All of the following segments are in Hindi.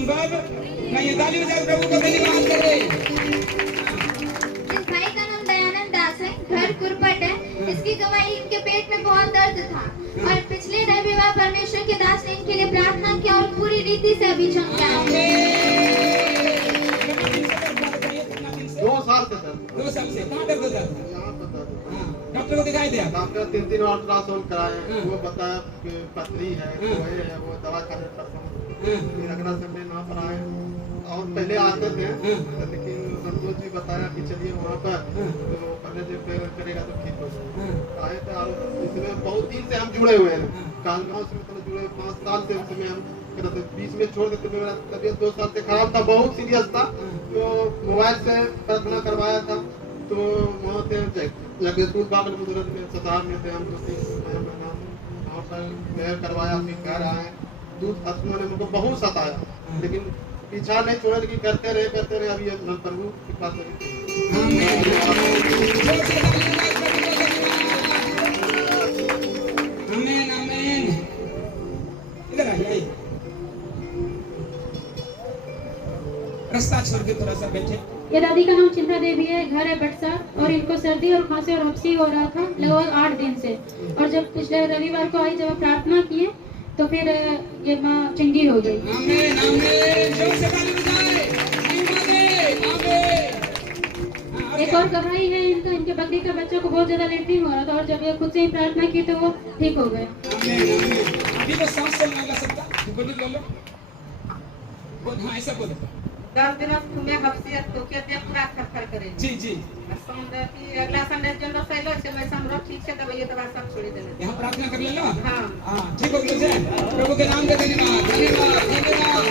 संभव नहीं। ताली बजाओ, प्रभु को धन्यवाद करें। इस भाई का नाम दयानंद दास है, घर कुरपट है। इसकी गवाही इनके पेट में बहुत दर्द था और पिछले रविवार परमेश्वर के दास ने इनके लिए प्रार्थना की और पूरी रीति से अभी चमक गया। 2 साल से सर, 2 साल से कहाँ दर्द होता था? यहाँ पर दर्द है। हाँ, डॉक्टर को दिखाई दिया? डॉक्टर 3 अल्ट्रासाउंड कराए, वो बताया कि पथरी है, लोहे है, वो दवा खाने पड़ता है। फिर अगला समय यहाँ पर आए और पहले आते थे, लेकिन संतोष जी बताया कि चलिए वहाँ पर तो पहले जब करेगा तो ठीक हो जाएगा। आए थे और इसमें बहुत दिन से हम जुड़े हुए हैं, कानगांव से मतलब जुड़े 5 साल से। उसमें हम बीच में छोड़ देते, मेरा तबीयत 2 साल से खराब था, बहुत सीरियस था। तो मोबाइल से प्रार्थना करवाया था, तो वहाँ थे जगदीशपुर बागल मुदरत में सतार में थे हम 2-3 महीना वहाँ पर मेहर करवाया। फिर घर आए, दूध अस्थमा ने मुझको बहुत सताया, लेकिन पीछा नहीं छोड़ा, लेकिन करते रहे। अभी ये प्रभु कृपा से आमीन आमीन। इधर आइए, रास्ता छोड़ के थोड़ा सा बैठे। ये दादी का नाम चिंता देवी है, घर है बटसा और इनको सर्दी और खांसी और हफ्सी हो रहा था लगभग 8 दिन से। और जब पिछले रविवार को आई, जब प्रार्थना किए तो फिर ये माँ चंगी हो गई। आमीन आमीन। जोर से ताली बजाएं। आमीन आमीन। एक और गवाही है इनका, इनके बकरी का बच्चा को बहुत ज्यादा लेटरिन हो रहा था और जब ये खुद से ही प्रार्थना की तो वो ठीक हो गया। आमीन आमीन। अभी तो सांस चलने लगा सकता, बोलो बोलो बोल। हाँ ऐसा बोलो। 10 दिन में हफ्सियत तो के दे पूरा खरखर करे। जी जी। संडे की अगला संडे जन सैलो से मैं समरो ठीक से दवाई दवा सब छोड़ देले। यहाँ प्रार्थना कर ले लो। हां हाँ ठीक हो गया। प्रभु के नाम पे धन्यवाद धन्यवाद धन्यवाद।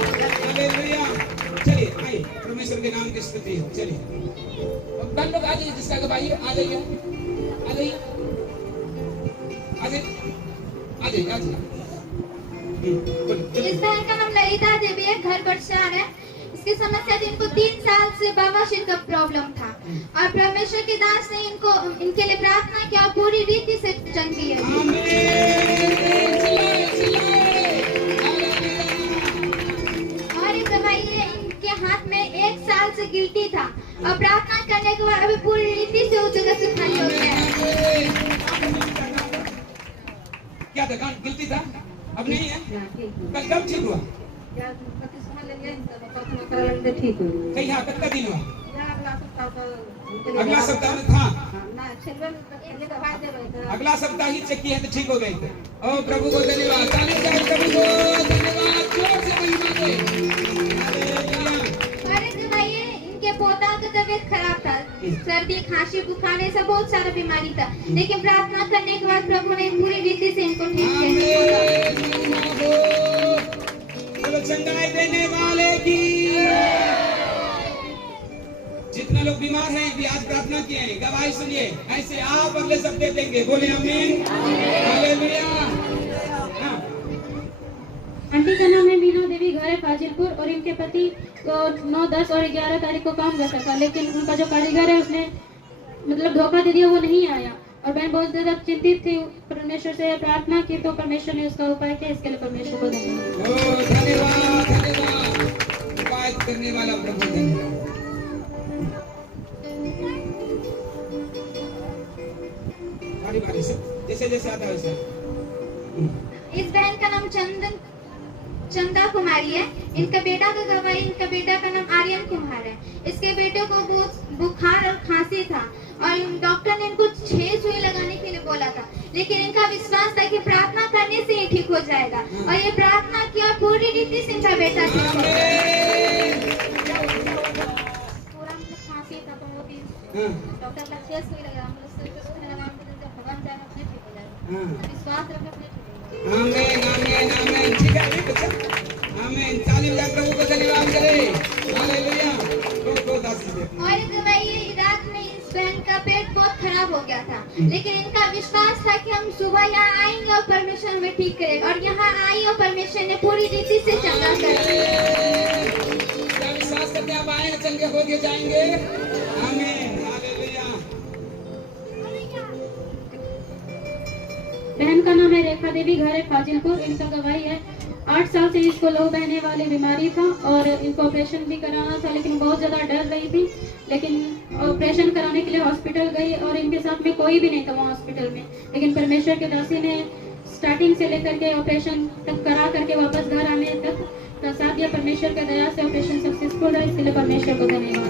हालेलुया। चलिए आइए, परमेश्वर के नाम की स्तुति हो। चलिए बन लोग आ जाइए, जिसका गवाही आ जाइए आ जाइए आ जाइए आ जाइए आ जाइए। इस बहन का नाम ललिता देवी है, घर बटशार है। इसकी समस्या थी, इनको 3 साल से बवासीर का प्रॉब्लम था और परमेश्वर के दास ने इनके लिए प्रार्थना किया और पूरी रीति से चंगी है। और एक दवाई है, इनके हाथ में 1 साल से गिल्टी था और प्रार्थना करने के बाद अभी पूरी रीति से उस जगह से खाली हो गया है। क्या था? गिल्टी था, अब नहीं है। कब ठीक हुआ? ठीक हो कहीं हाँ कितना दिन हुआ? गया। अगला सप्ताह में था, अगला अगला सप्ताह ही चेक किया तो ठीक हो गए थे। ओ प्रभु को धन्यवाद, ताली बजाओ प्रभु को धन्यवाद, जोर से महिमा दे। हालेलुया। और एक दवाई है, इनके पोता का तबीयत खराब था, सर्दी खांसी बुखार ऐसा बहुत सारा बीमारी था, लेकिन प्रार्थना करने के बाद प्रभु ने पूरी रीति से इनको ठीक किया। बोलो चंगाई देने वाले की। जितने लोग बीमार हैं भी आज प्रार्थना किए हैं, गवाही सुनिए, ऐसे आप अगले सप्ताह देंगे। बोले आमीन हालेलुया। हाँ। आंटी का नाम है मीना देवी, घर है फाजिलपुर और इनके पति को 9, 10 और 11 तारीख को काम करता था, लेकिन उनका जो कारीगर है उसने मतलब धोखा दे दिया, वो नहीं आया और बहन बहुत ज्यादा चिंतित थी। परमेश्वर से प्रार्थना की तो परमेश्वर ने उसका उपाय किया। इसके लिए परमेश्वर को धन्यवाद। धन्यवाद धन्यवाद। उपाय करने वाला प्रभु धन्यवाद। बारी बारी से जैसे जैसे आता है वैसे। इस बहन का नाम चंदा कुमारी है। इनका बेटा का गवाही, इनका बेटा का नाम आर्यन कुमार है। इसके बेटे को बहुत बुखार और खांसी था और डॉक्टर ने इनको 6 सुई लगाने के लिए बोला था, लेकिन इनका विश्वास था कि प्रार्थना करने से ही ठीक हो जाएगा और ये प्रार्थना की और पूरी रीति से इनका बेटा ठीक हो गया। पूरा खांसी था तो वो भी डॉक्टर का 6 सुई लगा, भगवान जाने अपने ठीक हो जाएगा। विश्वास रखना अपने ठीक हो जाएगा। आमीन आमीन आमीन। ठीक है अभी बच्चा आमीन। ताली बजा प्रभु को धन्यवाद करें। हालेलुया। बहुत आशीष। और एक दवाई रात में इस बहन का पेट बहुत खराब हो गया था, लेकिन इनका विश्वास था कि हम सुबह यहाँ आएंगे और परमेश्वर हमें ठीक करेगा और यहाँ आई और परमेश्वर ने पूरी रीति से चंगा कर दिया। क्या विश्वास करते हैं आप आएंगे चंगे हो के जाएंगे? आमीन हालेलुया। बहन का नाम है रेखा देवी, घर है फाजिलपुर। इनका गवाही है, 8 साल से इसको लहू बहने वाली बीमारी था और इनको ऑपरेशन भी कराना था, लेकिन बहुत ज़्यादा डर रही थी। लेकिन ऑपरेशन कराने के लिए हॉस्पिटल गई और इनके साथ में कोई भी नहीं था वहाँ हॉस्पिटल में। लेकिन परमेश्वर के दासी ने स्टार्टिंग से लेकर के ऑपरेशन तक करा करके वापस घर आने तक का साथ दिया। परमेश्वर के दया से ऑपरेशन सक्सेसफुल रहा, इसके लिए परमेश्वर को धन्यवाद।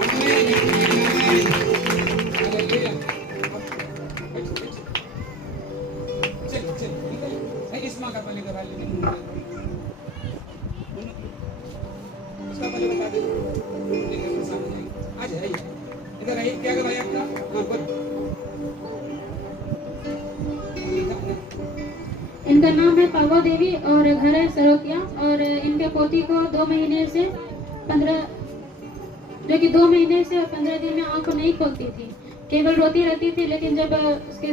इस माँ का पहले करा लेंगे, उसका पहले बता दे, सामने जाएंगे। आज है इधर आइए, क्या भाई आपका? हाँ बोल। इनका नाम है पावा देवी और घर है सरोकिया। और इनके पोती को 2 महीने से 15 जो कि 2 महीने से और 15 दिन में आंख नहीं खोलती थी, केवल रोती रहती थी। लेकिन जब उसके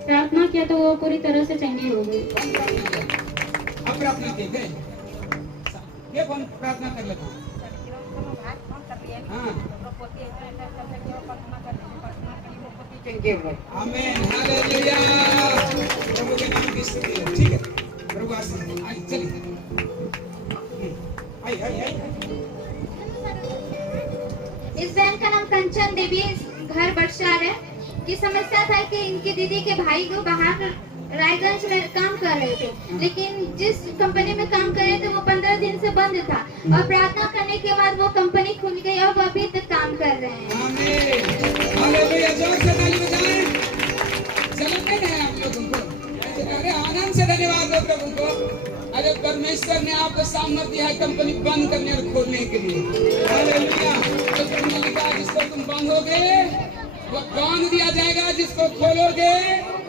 प्रार्थना किया तो वो पूरी तरह से चंगी हो गई। अब प्रार्थना की गए, ये कौन प्रार्थना कर लेता? हाँ आमीन, हालेलुया, प्रभु के नाम की स्तुति हो। ठीक है, प्रभु आशीष। आई चलिए, आई आई आई। इस बहन का नाम कंचन देवी, घर बटशार है। की समस्या था कि इनकी दीदी के भाई को बाहर रायगंज में काम कर रहे थे, लेकिन जिस कंपनी में काम कर रहे थे वो 15 दिन से बंद था और प्रार्थना करने के बाद वो कंपनी खुल गई और वो अभी तक काम कर रहे हैं। आमीन, हालेलुया, जोर से ताली बजाएं। जलन नहीं है आप लोगों को? अरे आनंद से धन्यवाद दो प्रभु को। अरे परमेश्वर ने आपको सामर्थ्य दिया है कंपनी बंद करने और खोलने के लिए। हालेलुया, तो तुमने लिखा जिसको तुम बंदोगे वो बांध दिया जाएगा, जिसको खोलोगे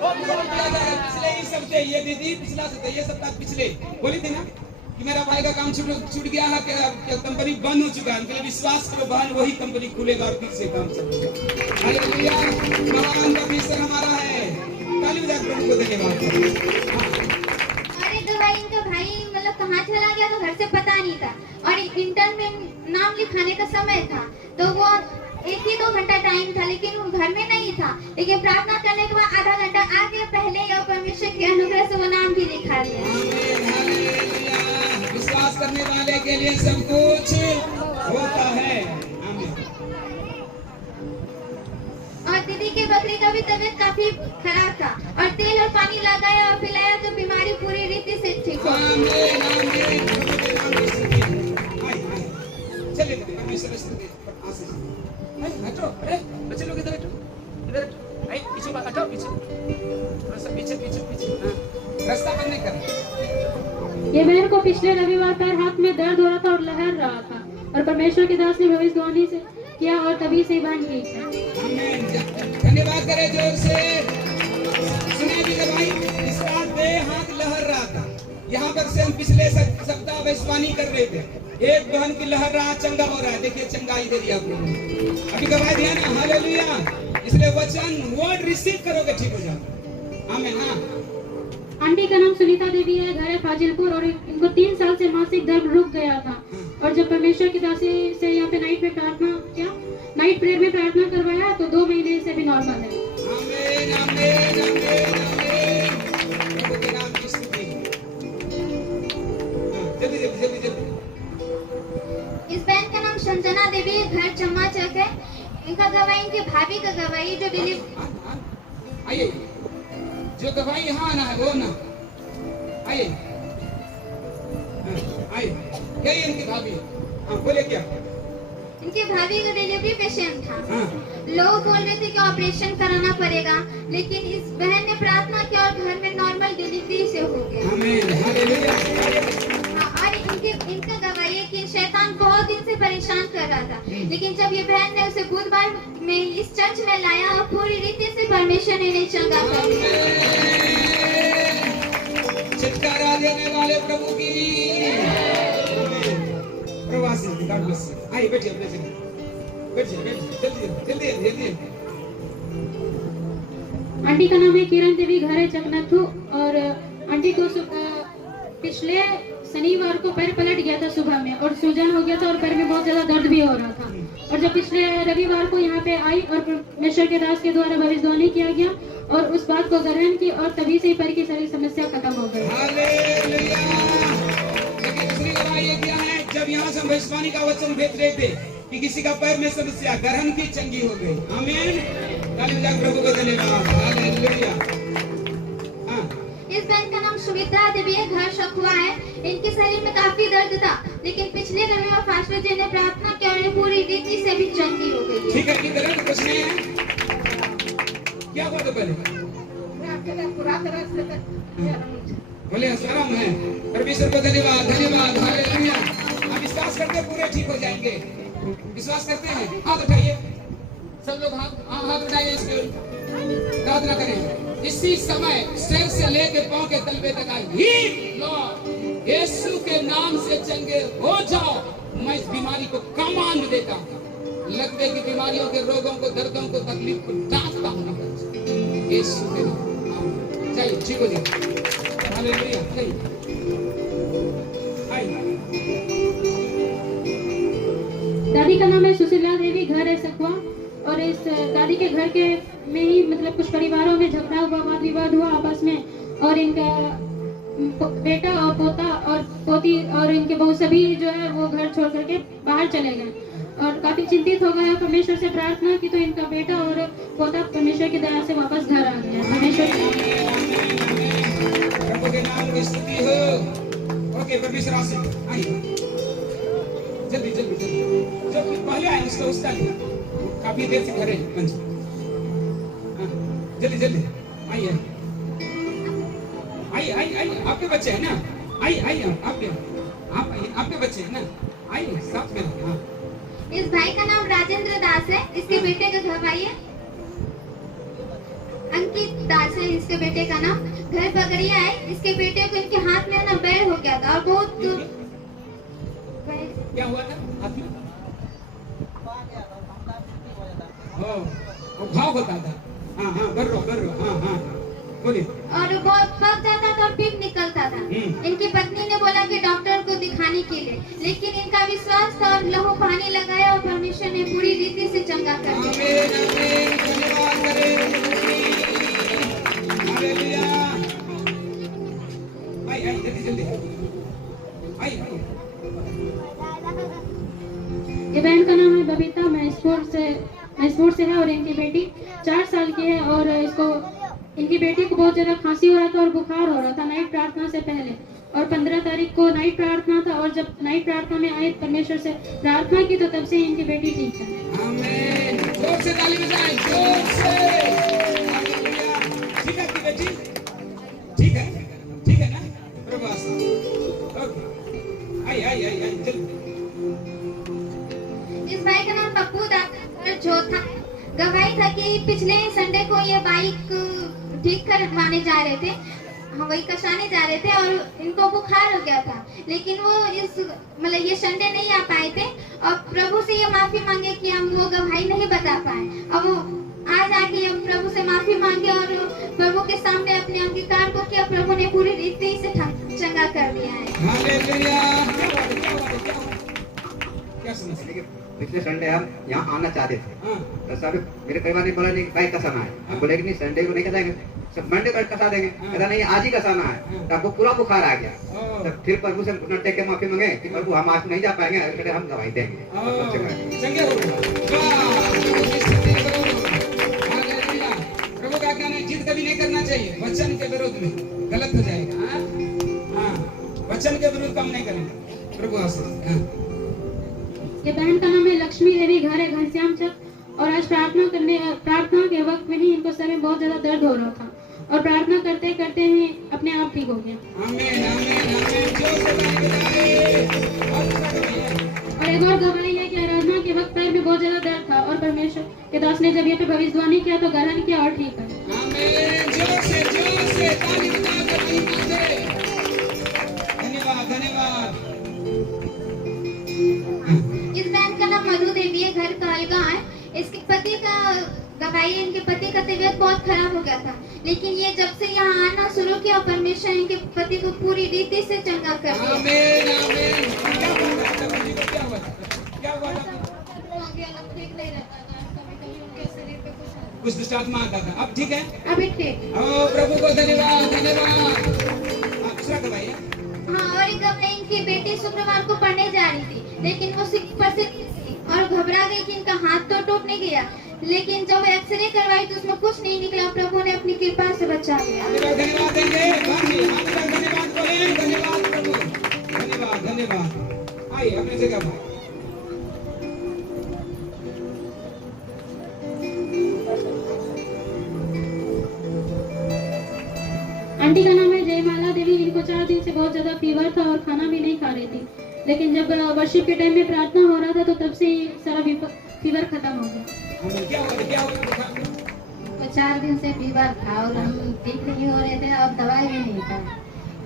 वो खोल दिया जाएगा। पिछले ही सप्ताह ये दीदी पिछला सप्ताह ये सप्ताह पिछले बोली थी ना कि मेरा भाई का काम छूट गया है, कि कंपनी बंद हो चुका है। उनके लिए विश्वास करो बहन, वही कंपनी खुलेगा और फिर से काम चलेगा। हालेलुया, महान परमेश्वर हमारा है। ताली बजा प्रभु को धन्यवाद। अरे तो भाई इनका भाई मतलब कहाँ चला गया तो घर से पता नहीं था और इंटर में नाम लिखाने का समय था तो वो 1 ही 2 घंटा टाइम था, लेकिन वो घर में नहीं था। लेकिन प्रार्थना करने के बाद आधा घंटा आगे पहले और परमेश्वर के अनुग्रह से वो नाम भी लिखा लिया। विश्वास करने वाले के लिए सब कुछ होता है। और दीदी के बकरी का भी तबीयत काफी खराब था और तेल और पानी लगाया और पिलाया तो बीमारी पूरी रीति से ठीक हो गई। चलिए परमेश्वर स्तुति आशीष। हटो, अरे बच्चे लोग इधर बैठो, इधर आई पीछे हटो, पीछे थोड़ा सा पीछे पीछे पीछे। हाँ रास्ता बंद नहीं कर। ये बहन को पिछले रविवार पैर हाथ में दर्द हो रहा था और लहर रहा था और परमेश्वर के दास ने भविष्यवाणी से किया और तभी से बहन ठीक है। आमीन, धन्यवाद करें जोर से। सुनिए जी भाई, इस बात पे हाथ लहर रहा था। यहाँ पर से हम पिछले सप्ताह भविष्यवाणी कर रहे थे, एक बहन की लहर रहा चंगा हो रहा है। देखिए चंगाई दे दिया आपको, अभी गवाही दिया ना। हालेलुया, इसलिए वचन वर्ड रिसीव करोगे ठीक हो जाओगे। आमीन। हाँ आंटी का नाम सुनीता देवी है, घर है फाजिलपुर और इनको 3 साल से मासिक धर्म रुक गया था और जब परमेश्वर की दासी से यहाँ पे नाइट प्रेयर में प्रार्थना करवाया तो 2 महीने से भी नॉर्मल है। आमीन आमीन आमीन आमीन, प्रभु के नाम की स्तुति। जल्दी जल्दी जल्दी जल्दी। इस बहन का नाम संजना देवी है, घर चम्मा चौक है। इनका गवाही इनकी भाभी का गवाही जो आइए, जो गवाही यहाँ आना है वो ना आइए। आइए, क्या ये इनकी भाभी? हाँ बोले क्या? इनकी भाभी का डिलीवरी पेशेंट था। हाँ। लोग बोल रहे थे कि ऑपरेशन कराना पड़ेगा, लेकिन इस बहन ने प्रार्थना की और घर में नॉर्मल डिलीवरी से हो गया। आमीन हालेलुया। और इनका गवाही है कि शैतान बहुत दिन से परेशान कर रहा था, लेकिन जब ये बहन ने उसे बुधवार में इस चर्च में लाया और पूरी रीति से परमेश्वर ने इन्हें चंगा कर दिया। छुटकारा देने वाले प्रभु की प्रवासी गॉड ब्लेस यू। आइए बैठिए बैठिए जल्दी जल्दी जल्दी। आंटी का नाम है किरण देवी, घर है चकनाथू और आंटी को पिछले शनिवार को पैर पलट गया था सुबह में और सूजन हो गया था और पैर में बहुत ज्यादा दर्द भी हो रहा था और जब पिछले रविवार को यहाँ पे आई और परमेश्वर के दास के द्वारा भविष्यवाणी किया गया और उस बात को ग्रहण की और तभी से ही पैर की सारी समस्या खत्म हो गई। हालेलुया। भविष्यवाणी का वचन भेज रहे थे कि किसी का पैर में समस्या ग्रहण की चंगी हो गई। आमीन। ताली बजा प्रभु को धन्यवाद। हालेलुया। हाँ, इस बहन का नाम सुमित्रा देवी है, घर शकुआ है। इनके शरीर में काफी दर्द था, लेकिन पिछले रविवार फास्टर जी ने प्रार्थना की और ये पूरी रीति से भी चंगी हो गई है। ठीक है, की तरह कुछ नहीं है। क्या हुआ था पहले? पूरा तरह से बोले आराम है। परमेश्वर को धन्यवाद, धन्यवाद, हालेलुया। आप विश्वास करते पूरे ठीक हो जाएंगे। विश्वास करते हैं? हाथ उठाइए सब लोग, हाथ उठाइए। इसके प्रार्थना करें। इसी समय सिर से लेके पांव के तलवे तक आई यीशु के नाम से चंगे हो जाओ। मैं इस बीमारी को कमांड देता हूँ। लगवे की बीमारियों के रोगों को, दर्दों को, तकलीफ को डांटता हूँ यीशु के नाम। चलिए ठीक हो जाए। हालेलुया। दादी का नाम है सुशीला देवी, घर है सखुआ। और इस दादी के घर के में ही मतलब कुछ परिवारों में झगड़ा हुआ, वाद विवाद हुआ आपस में, और इनका बेटा और पोता और पोती और इनके बहू सभी जो है वो घर छोड़ करके बाहर चले गए और काफी चिंतित हो गए। परमेश्वर से प्रार्थना की तो इनका बेटा और पोता परमेश्वर की दया से वापस घर आ गया। परमेश्वर प्रभु के नाम की स्तुति हो। ओके, परमेश्वर आशीष। आइए जल्दी जल्दी जल्दी, जब पहले आए उसका उसका लिया, काफी देर से खड़े हैं मंच पे। जल्दी जल्दी आइए आइए आइए आइए। आपके बच्चे हैं ना? आइए आइए आपके बच्चे हैं ना? आइए साथ में। हाँ, इस भाई का नाम राजेंद्र दास है। इसके बेटे का घर भाई है अंकित दास है। इसके बेटे का नाम घर पगड़िया है। इसके बेटे को इनके हाथ में ना बैर हो गया था और बहुत क्या हुआ था हाथ में? वो घाव होता था। हाँ हाँ, बर रो। हाँ बोलिए। और बहुत पक जाता था और पीप निकलता था। इनकी पत्नी ने बोला कि डॉक्टर को दिखाने के लिए, लेकिन इनका विश्वास था और लहू पानी लगाया और परमेश्वर ने पूरी रीति से चंगा कर दिया। आमीन, धन्यवाद करें। हालेलुया। आइए जल्दी जल्दी आइए। ये बहन का नाम है बबीता, महेशपुर से है और इनकी बेटी 4 साल की है और इनकी बेटी को बहुत ज्यादा खांसी हो रहा था और बुखार हो रहा था नाइट प्रार्थना से पहले। और 15 तारीख को नाइट प्रार्थना था और जब नाइट प्रार्थना में आए परमेश्वर से प्रार्थना की तो तब से इनकी बेटी ठीक है। आमीन। जोर से ताली बजाएं, जोर से। हालेलुया। ठीक है आपकी बेटी? ठीक है ना? प्रभु आशीष। ओके, आइए जल्दी। इस भाई का नाम पप्पू दास जो था, गवाही था कि पिछले संडे को ये बाइक ठीक करवाने जा रहे थे, वही कसाने जा रहे थे और इनको बुखार हो गया था, लेकिन वो ये संडे नहीं आ पाए थे और प्रभु से ये माफी मांगे कि हम वो गवाही नहीं बता पाए। अब वो आज आके हम प्रभु से माफी मांगे और प्रभु के सामने अपने अंगीकार को किया। प्रभु ने पूरी रीति से चंगा कर दिया है। हालेलुया। क्या समस्या? पिछले संडे हम यहाँ आना चाहते थे, हाँ, तो सब मेरे परिवार ने बोला नहीं बाइक कसाना है। हम बोले कि नहीं संडे को नहीं कसाएंगे, सब मंडे को कसा देंगे। कहता नहीं आज ही कसाना है। तब वो पूरा बुखार आ गया। तब फिर प्रभु से टेक के माफी मांगे कि प्रभु हम आज नहीं जा पाएंगे, अगले संडे हम गवाही देंगे। चंगे हो गए। प्रभु का कहना है जिद कभी नहीं करना चाहिए वचन के विरोध में, गलत हो जाएगा। हाँ, वचन के विरुद्ध काम नहीं करेंगे। प्रभु आशीष। ये बहन का नाम है लक्ष्मी देवी, घर है घनश्याम चक। और आज प्रार्थना के वक्त में ही इनको सर में बहुत ज्यादा दर्द हो रहा था और प्रार्थना करते करते ही अपने आप ठीक हो गया। आमीन आमीन आमीन। जोर से ताली बजाएं। और एक और गवाही है कि आराधना के वक्त पैर में बहुत ज्यादा दर्द था और परमेश्वर के दास ने जब ये पे भविष्यवाणी किया तो ग्रहण किया और ठीक है। आमीन। जोर से ताली बजाएं। धन्यवाद। इस बहन का नाम मधु देवी है, घर कालगा है। इसके पति का गवाही, इनके पति का तबीयत बहुत खराब हो गया था, लेकिन ये जब से यहाँ आना शुरू किया परमेश्वर इनके पति को पूरी रीति से चंगा कर दिया। आमीन आमीन। क्या हुआ था? ठीक नहीं रहता था, कभी उनके शरीर पे कुछ दुष्ट आत्मा आता था, अब ठीक है? अभी ठीक। ओ प्रभु को धन्यवाद। दूसरा गवाही है। हाँ, और एक इनकी बेटी शुक्रवार को पढ़ने जा रही थी, लेकिन इनका हाथ तो टूट नहीं गया, लेकिन जब एक्सरे करवाई तो उसमें कुछ नहीं निकला। प्रभु ने अपनी कृपा से बचा लिया। धन्यवाद देंगे, धन्यवाद बोले, धन्यवाद प्रभु, धन्यवाद धन्यवाद। आइए अपनी जगह पर। आंटी का नाम है जयमाला देवी। इनको 4 दिन से बहुत ज्यादा फीवर था और खाना भी नहीं खा रही थी, लेकिन जब वर्शिप के टाइम में प्रार्थना हो रहा था तो तब से ही सारा फीवर खत्म हो गया। क्या हुआ? तो 4 दिन से फीवर था और हम ठीक नहीं हो रहे थे और दवाई भी नहीं खाई।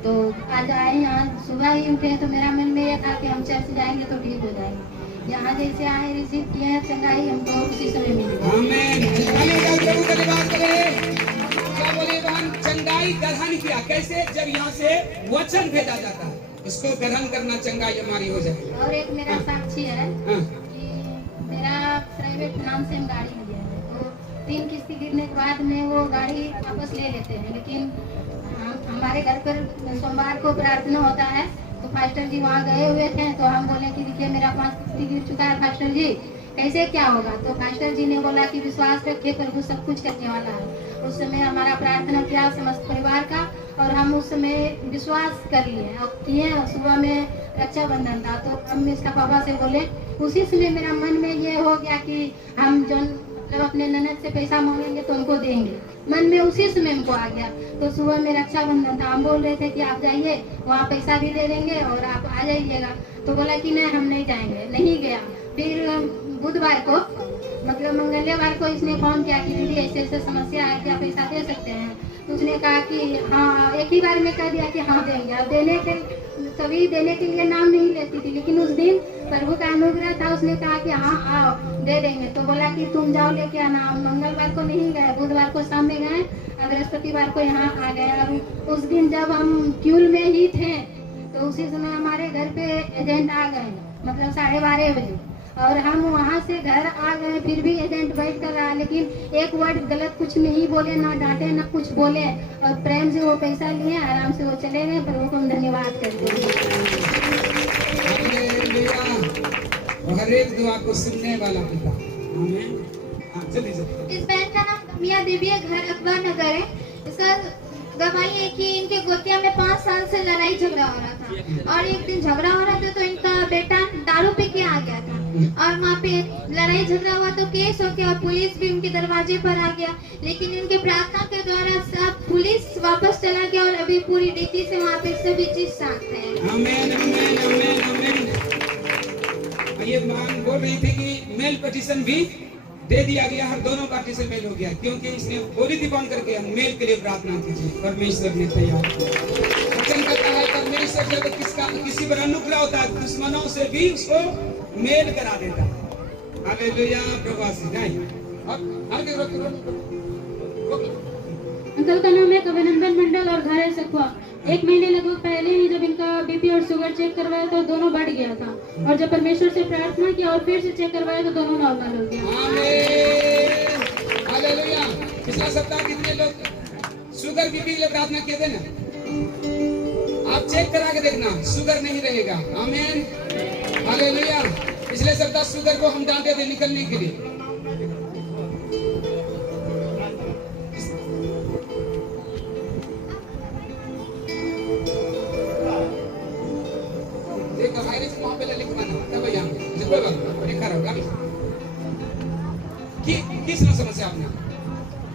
तो आज आए यहाँ, सुबह ही उठे तो मेरा मन में ये था कि हम चर्च जाएंगे तो ठीक हो जाएंगे। यहाँ जैसे आए रिसीव किए हैं चंगाई हमको उसी समय मिली। आमीन। धन्यवाद करें। क्या बोले बहन? चंगाई ग्रहण किया। कैसे? जब यहाँ से वचन भेजा जाता है, उसको ग्रहण करना, चंगाई हमारी हो जाए। और एक मेरा साक्षी है हाँ। कि मेरा प्राइवेट नाम से हम गाड़ी लिया है, तो 3 किस्ती गिरने के बाद में वो गाड़ी वापस ले लेते हैं, लेकिन हमारे घर पर सोमवार को प्रार्थना होता है तो फास्टर जी वहाँ गए हुए थे। तो हम बोले कि देखिए मेरा 5 किस्ती गिर चुका है फास्टर जी, कैसे क्या होगा? तो फास्टर जी ने बोला कि विश्वास रखिए, प्रभु सब कुछ करने वाला है। उस समय हमारा प्रार्थना किया समस्त परिवार का, और हम उस समय विश्वास कर लिए और किए। सुबह में रक्षाबंधन था तो हम इसका पापा से बोले, उसी समय मेरा मन में ये हो गया कि हम जो मतलब अपने ननद से पैसा मांगेंगे तो उनको देंगे। मन में उसी समय हमको आ गया। तो सुबह में रक्षाबंधन था, हम बोल रहे थे कि आप जाइए, वहाँ पैसा भी दे देंगे और आप आ जाइएगा। तो बोला कि नहीं हम नहीं जाएंगे, नहीं गया। फिर बुधवार को मतलब मंगलवार को इसने फोन किया कि दीदी ऐसे ऐसे समस्या है, क्या पैसा दे सकते हैं? तो उसने कहा कि हाँ, एक ही बार में कह दिया कि हाँ देंगे। अब कभी देने के लिए नाम नहीं लेती थी, लेकिन उस दिन प्रभु का अनुग्रह था, उसने कहा कि हाँ आओ दे देंगे। तो बोला कि तुम जाओ लेके आना। मंगलवार को नहीं गए, बुधवार को शाम में गए, बृहस्पतिवार को यहाँ आ गए। और उस दिन जब हम ट्यूल में ही थे तो उसी समय हमारे घर पे एजेंट आ गए, मतलब 12:30 बजे, और हम वहाँ से घर आ गए। फिर भी एजेंट वेट कर रहा, लेकिन एक वर्ड गलत कुछ नहीं बोले, ना डांटे ना कुछ बोले, और प्रेम से वो पैसा लिए, आराम से वो चले गए। प्रभु को हम धन्यवाद करते हैं। हर एक दुआ को सुनने वाला पिता। आमीन। हाँ, जल्दी जल्दी। इस बहन का नाम रमिया देवी है, घर अकबर नगर है। इसका गवाही है कि इनके गोतिया में 5 साल से लड़ाई झगड़ा हो रहा था, और एक दिन झगड़ा हो रहा था तो इनका बेटा दारू पी के आ गया था, और वहाँ पे लड़ाई झगड़ा हुआ तो केस हो गया और पुलिस भी उनके दरवाजे पर आ गया। लेकिन इनके प्रार्थना के द्वारा सब पुलिस वापस चला गया और अभी पूरी रीति से वहाँ पे सभी चीज शांत है। आमीन आमीन आमीन आमीन। ये मान बोल रही थी कि मेल पिटीशन भी दे दिया गया, हर दोनों पार्टी से मेल हो गया, क्योंकि इसने बोली थी बंद करके हम मेल के लिए प्रार्थना कीजिए। परमेश्वर ने तैयार किया। वचन कहता है परमेश्वर जब किसी पर अनुग्रह होता है, दुश्मनों से भी उसको मेल करा देता है। हालेलुया। प्रवासी नहीं अब आगे अंकल का नाम है अभिनंदन मंडल और घर है सखुआ। 1 महीने लगभग पहले ही जब इनका बीपी और शुगर चेक करवाया तो दोनों बढ़ गया था, और जब परमेश्वर से प्रार्थना किया और फिर से चेक करवाया तो दोनों नॉर्मल हो गया। आमीन। हालेलुया। पिछला सप्ताह कितने लोग शुगर बीपी के लिए प्रार्थना किए थे ना? आप चेक करा के देखना, शुगर नहीं रहेगा। आमीन। हालेलुया। पिछले सप्ताह शुगर को हम डांटे थे निकलने के लिए। वहाँ पे लिखवाना तब यहाँ लिखा रहोगा। किस समस्या आपने?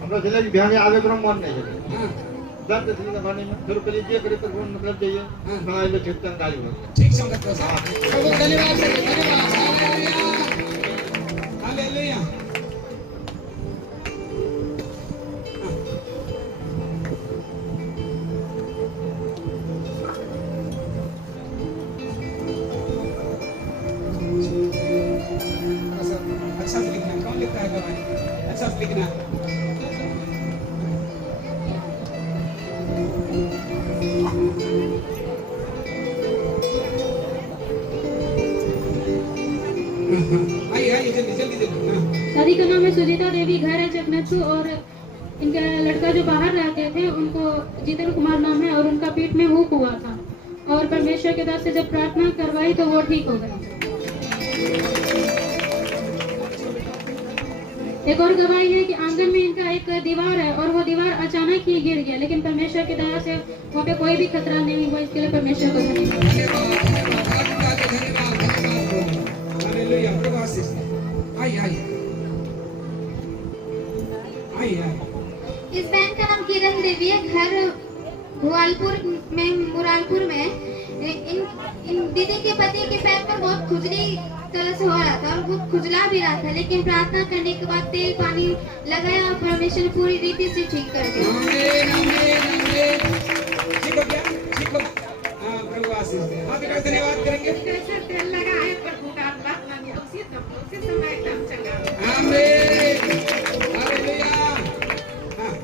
हमरा जिले की बिहार में आवे क्रम मन नहीं है। हाँ। दर्द थी ना बने में फिर पहले ये करे पर मतलब चाहिए हाँ ये ठीक चंगाई हो। ठीक संगत को साथ। प्रभु धन्यवाद धन्यवाद। Hallelujah hallelujah. अच्छा से लिखना, कौन लिखता है गवाही? अच्छा से लिखना। आइए जल्दी जल्दी जल्दी। दादी का नाम है सुजीता देवी, घर है चकनत्सू, और इनका लड़का जो बाहर रहते थे उनको जीतन कुमार नाम है, और उनका पेट में हुक हुआ था, और परमेश्वर के दास से जब प्रार्थना करवाई तो वो ठीक हो गए। एक और गवाही है कि आंगन में इनका एक दीवार है और वो दीवार अचानक ही गिर गया, लेकिन परमेश्वर की दया से वहाँ पे कोई भी खतरा नहीं हुआ। इसके लिए परमेश्वर को धन्यवाद। हालेलुया, प्रभु आशीष दे। आइए इस बहन का नाम किरण देवी है, घर मुरालपुर में। इन दीदी के पति के पैर पर बहुत खुजली तरह से हो रहा था और वो खुजला भी रहा था, लेकिन प्रार्थना करने के बाद तेल पानी लगाया और परमेश्वर ने पूरी रीति से ठीक कर दिया। आमीन, आमीन, आमीन। ठीक हो गया, ठीक हो। हाँ, प्रभु आशीष दे। आप एक धन्यवाद करेंगे। कैसे तेल लगा है प्रभु का प्रार्थना में उसी समय एकदम चंगा। आमीन, हालेलुया। हाँ,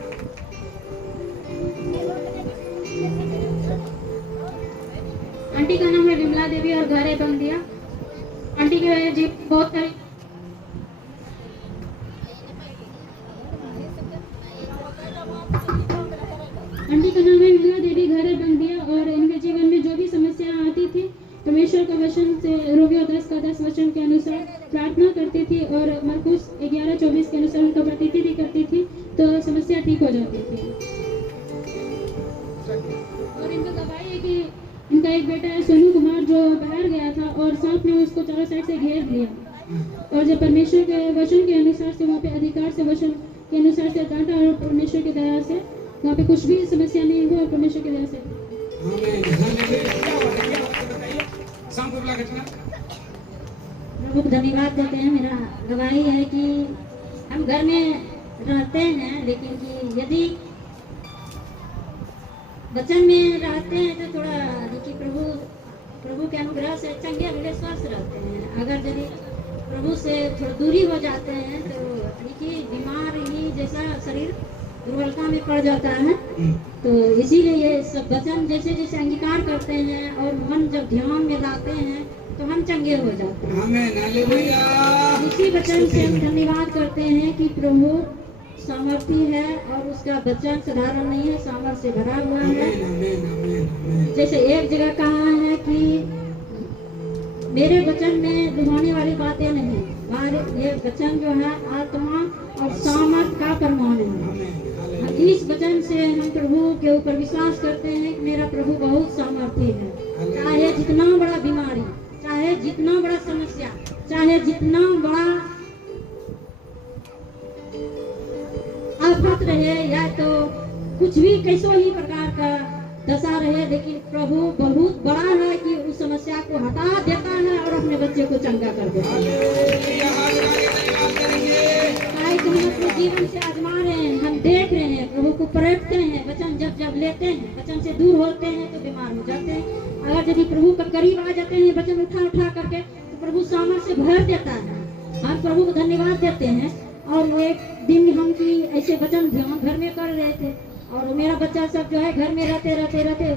आंटी का नाम है विमला देवी और घर है बंदिया। आंटी के जी बहुत सारी आंटी का नाम है विमला देवी, घर है बंदिया और इनके जीवन में जो भी समस्या आती थी परमेश्वर के वचन से रोमियो 10 वचन के अनुसार प्रार्थना करती थी और मरकुस 11:24 के अनुसार उनका प्रतिनिधि करती थी तो समस्या ठीक हो जाती थी। और इनका गवाही है कि इनका एक बेटा है सोनू कुमार जो बाहर गया था और सांप ने उसको चारों साइड से घेर लिया और जब परमेश्वर के वचन के अनुसार से वहाँ पे अधिकार से वचन के अनुसार से डांटा और परमेश्वर की दया से वहाँ पे कुछ भी समस्या नहीं हुआ और परमेश्वर की दया से। आमीन, हालेलुया। क्या बात है, बताइए। संपूर्ण घटना। प्रभु को धन्यवाद देते हैं। मेरा गवाही है कि हम घर में रहते हैं, लेकिन कि यदि वचन में रहते हैं तो थोड़ा देखिए प्रभु के अनुग्रह से चंगे बड़े स्वस्थ रहते हैं। अगर यदि प्रभु से थोड़ा दूरी हो जाते हैं तो देखिए बीमार ही जैसा शरीर दुर्बलता में पड़ जाता है। तो इसीलिए ये सब वचन जैसे जैसे अंगीकार करते हैं और मन जब ध्यान में लाते हैं तो हम चंगे हो जाते हैं। आमीन, हालेलुया। इसी वचन से हम धन्यवाद करते हैं कि प्रभु सामर्थी है और उसका वचन साधारण नहीं है, सामर्थ से भरा हुआ है। आमीन, आमीन, आमीन, आमीन। जैसे एक जगह कहा है कि मेरे वचन में लुभाने वाली बातें नहीं, ये वचन जो है आत्मा और सामर्थ का प्रमाण है। आमीन, हालेलुया। इस वचन से हम प्रभु के ऊपर विश्वास करते हैं कि मेरा प्रभु बहुत सामर्थी है। चाहे जितना बड़ा बीमारी, चाहे जितना बड़ा समस्या, चाहे जितना बड़ा आफत रहे या तो कुछ भी कैसो ही प्रकार का दशा रहे, लेकिन प्रभु बहुत बड़ा है कि उस समस्या को हटा देता है और अपने बच्चे को चंगा कर देता है। हालेलुया, हालेलुया, धन्यवाद करेंगे। चाहे कि हम अपने जीवन से आजमा रहे हैं, हम देख रहे हैं, प्रभु को परखते हैं, वचन जब जब लेते हैं, वचन से दूर होते हैं तो बीमार हो जाते हैं। अगर यदि प्रभु के करीब आ जाते हैं वचन उठा करके तो प्रभु सामर्थ से भर देता है। हम प्रभु को धन्यवाद देते हैं। और एक दिन हम की ऐसे वचन ध्यान घर में कर रहे थे और मेरा बच्चा सब जो है घर में रहते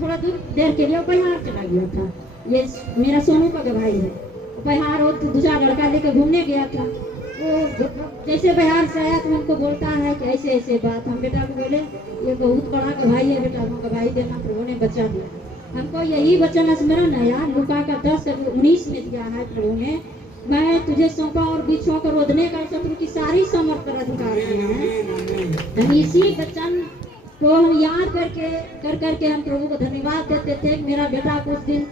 थोड़ा दूर देर के लिए बिहार चला गया था। ये मेरा सोनू का गवाही है। बिहार और दूसरा लड़का लेकर घूमने गया था। वो जैसे बिहार से आया तो हमको बोलता है कि ऐसे ऐसे बात। हम बेटा को बोले ये बहुत बड़ा गवाही है बेटा, वो गवाही देना प्रभु ने बचा दिया। हमको यही वचन स्मरण है यार, लूका का 10:19 में दिया है प्रभु ने, मैं तुझे सौंपा और बीछों को रोधने का शत्रु की सारी समर्थ पर अधिकार है। हम इसी वचन को हम याद करके हम प्रभु को धन्यवाद देते थे। मेरा बेटा कुछ दिन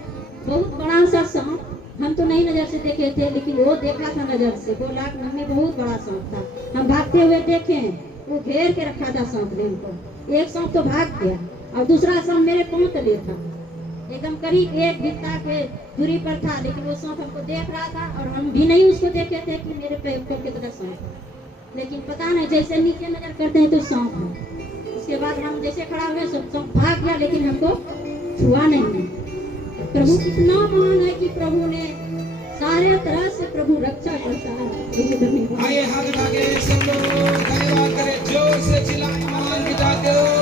बहुत बड़ा सा सांप, हम तो नहीं नजर से देखे थे लेकिन वो देखा था नजर से, बोला कि मम्मी बहुत बड़ा सांप था। हम भागते हुए देखे, वो घेर के रखा था सांप ने उनको। एक सांप तो भाग गया और दूसरा सांप मेरे पांव तले था, एकदम करीब 1 बित्ता के दूरी पर था, लेकिन वो सांप हमको देख रहा था और हम भी नहीं उसको देखे थे कि मेरे पैर पर कितना सांप है। लेकिन पता नहीं जैसे नीचे नजर करते हैं तो सांप है। उसके बाद हम जैसे खड़ा हुए सब सांप भाग गया लेकिन हमको छुआ नहीं। प्रभु कितना महान है कि प्रभु ने सारे तरह से प्रभु रक्षा करता है। आइए हाथ उठा के सब लोग धन्यवाद करें, जोर से चिल्लाएं, महान पिता को।